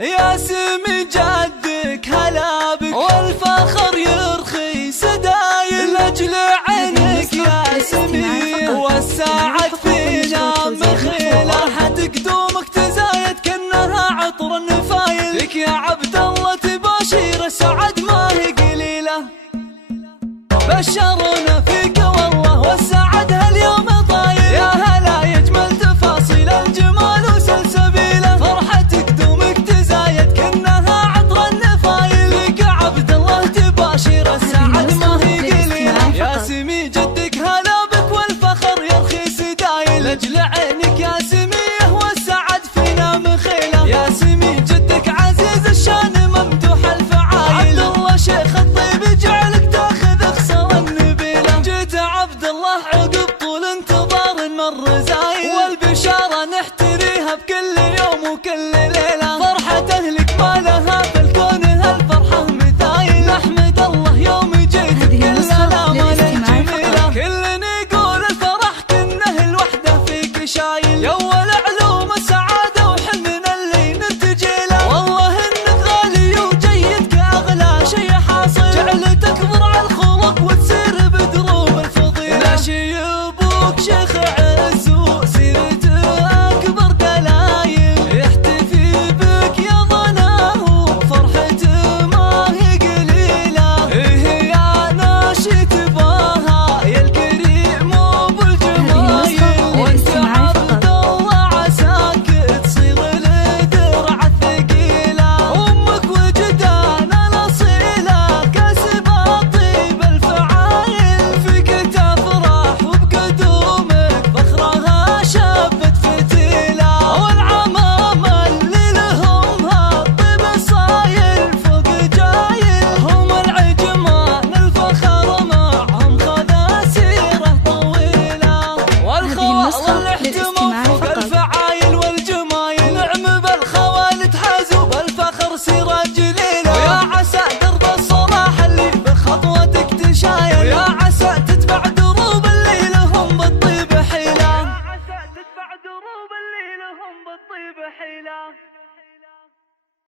يا سمي جدك هلا بك والفخر يرخي سدايل لاجل عينك يا سمي والساعد فينا مخيله حد قدومك تزايد كأنها عطر النفايل لك يا عبد الله تباشير السعد ما هي قليله بشر